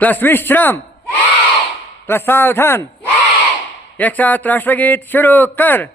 Class विश्राम, class सावधान, एक साथ राष्ट्रगीत शुरू कर।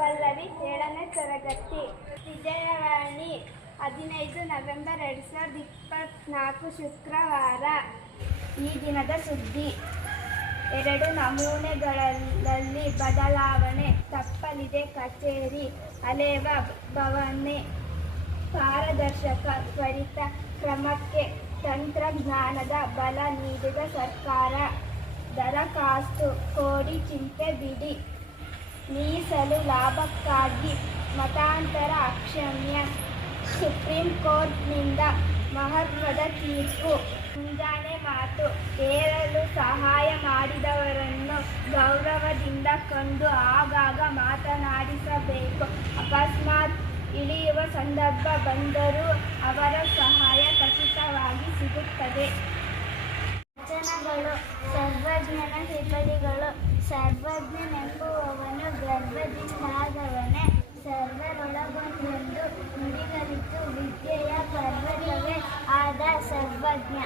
ಪಲ್ಲವಿ 7ನೇ ತರಗತಿ. ವಿಜಯವಾಣಿ 15 ನವೆಂಬರ್ 2024 ಶುಕ್ರವಾರ. ಈ ದಿನದ ಸುದ್ದಿ: 2 ನಮೂನೆಗಳಲ್ಲಿ ಬದಲಾವಣೆ ತಪ್ಪಲಿದೆ. ಕಚೇರಿ ಅಲೆವ ಬವಣೆ, ಪಾರದರ್ಶಕ ತ್ವರಿತ ಕ್ರಮಕ್ಕೆ ತಂತ್ರಜ್ಞಾನದ ಬಲ ನೀಡಿದ ಸರ್ಕಾರ. ದರಖಾಸ್ತು ಕೋಡಿ ಚಿಂತೆ ಬಿಡಿ. ಮೀಸಲು ಲಾಭಕ್ಕಾಗಿ ಮತಾಂತರ ಅಕ್ಷಮ್ಯ. ಸುಪ್ರೀಂ ಕೋರ್ಟ್ನಿಂದ ಮಹತ್ವದ ತೀರ್ಪು. ಮುಂಜಾನೆ ಮಾತು: ಏರಲು ಸಹಾಯ ಮಾಡಿದವರನ್ನು ಗೌರವದಿಂದ ಕಂಡು ಆಗಾಗ ಮಾತನಾಡಿಸಬೇಕು. ಅಕಸ್ಮಾತ್ ಇಳಿಯುವ ಸಂದರ್ಭ ಬಂದರೂ ಅವರ ಸಹಾಯ ಖಚಿತವಾಗಿ ಸಿಗುತ್ತದೆ. ವಚನಗಳು: ಸರ್ವಜ್ಞನ ತ್ರಿಪದಿಗಳು. ಸರ್ವಜ್ಞನೆಂಬುವವನು ಗರ್ಭದಿಂದಾದವನೇ. ಸರ್ವರೊಳಗೊಂದೊಂದು ನುಡಿಗಲಿತು. ವಿದ್ಯೆಯ ಪರ್ವತವೇ ಆದ ಸರ್ವಜ್ಞ.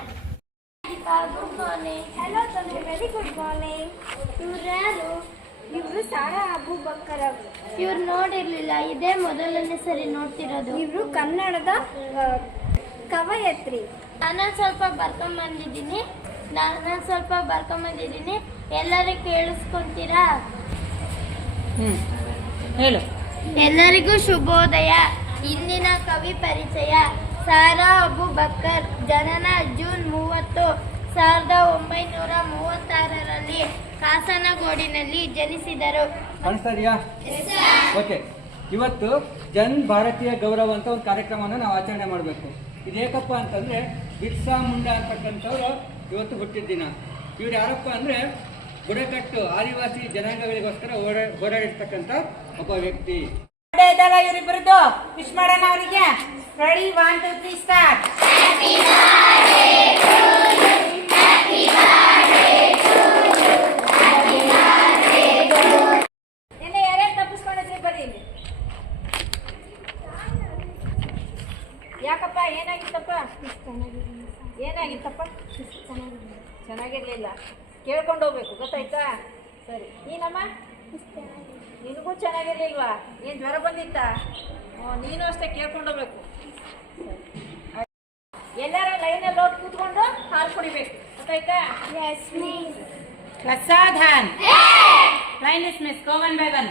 Good morning. ಹಲೋ ತಂದೆ, ವೆರಿ ಗುಡ್ ಮಾರ್ನಿಂಗ್. ಇವ್ರು ಯಾರು? ಇವರು ಸಾರಾ ಅಬೂಬಕ್ಕರ್ ಅವರು. ಇವ್ರು ನೋಡಿರ್ಲಿಲ್ಲ, ಇದೇ ಮೊದಲನೇ ಸರಿ ನೋಡ್ತಿರೋದು. ಇವರು ಕನ್ನಡದ ಕವಯತ್ರಿ. ನಾನು ಸ್ವಲ್ಪ ಬರ್ಕೊಂಬಂದಿದ್ದೀನಿ. ಎಲ್ಲರೂ ಕೇಳಿಸ್ಕೊಂತೀರಾ? ಹೇಳು. ಎಲ್ಲರಿಗೂ ಶುಭೋದಯ. ಇಂದಿನ ಕವಿ ಪರಿಚಯ: ಸಾರಾ ಅಬೂಬಕ್ಕರ್. ಜನನ ಜೂನ್ 30, 1936ರಲ್ಲಿ ಕಾಸನಗೋಡಿನಲ್ಲಿ ಜನಿಸಿದರು. ಓಕೆ. ಇವತ್ತು ಜನ್ ಭಾರತೀಯ ಗೌರವ ಅಂತ ಒಂದು ಕಾರ್ಯಕ್ರಮವನ್ನು ನಾವು ಆಚರಣೆ ಮಾಡಬೇಕು. ಇದೇಕಪ್ಪ ಅಂತಂದರೆ ಬಿರ್ಸಾ ಮುಂಡಾ ಅಂತಕ್ಕಂಥವ್ರು ಇವತ್ತು ಹುಟ್ಟಿದ ದಿನ. ಇವ್ರು ಯಾರಪ್ಪ ಅಂದರೆ ಬುಡಕಟ್ಟು ಆದಿವಾಸಿ ಜನಾಂಗಗಳಿಗೋಸ್ಕರ ಹೋರಾಡಿರ್ತಕ್ಕಂಥ ಒಬ್ಬ ವ್ಯಕ್ತಿ. ಇವರಿಬ್ಬರದು ವಿಶ್ ಮಾಡೋಣ ಅವರಿಗೆ. Ready, 1 2 3 start. ಯಾರ್ಯಾರು ತಪ್ಪಿಸ್ಕೊಂಡಿದ್ರಿ ಬರೀ. ಯಾಕಪ್ಪ, ಏನಾಗಿತ್ತಪ್ಪ? ಚೆನ್ನಾಗಿರ್ಲಿಲ್ಲ. ಕೇಳ್ಕೊಂಡು ಹೋಗ್ಬೇಕು, ಗೊತ್ತಾಯ್ತಾ? ಸರಿ. ನೀನಮ್ಮ, ನಿನಗೂ ಚೆನ್ನಾಗಿರ್ಲಿಲ್ವಾ? ಏನು ಜ್ವರ ಬಂದಿತ್ತಾ? ನೀನು ಅಷ್ಟೇ ಕೇಳ್ಕೊಂಡು ಹೋಗ್ಬೇಕು. ಎಲ್ಲರ ಲೈನಲ್ಲಿ ಹೋಗಿ ಕೂತ್ಕೊಂಡು ಹಾಲು ಕುಡಿಬೇಕು, ಗೊತ್ತಾಯ್ತಾ? Yes, please. Prasadhan. Line is Miss. Go 1 by 1.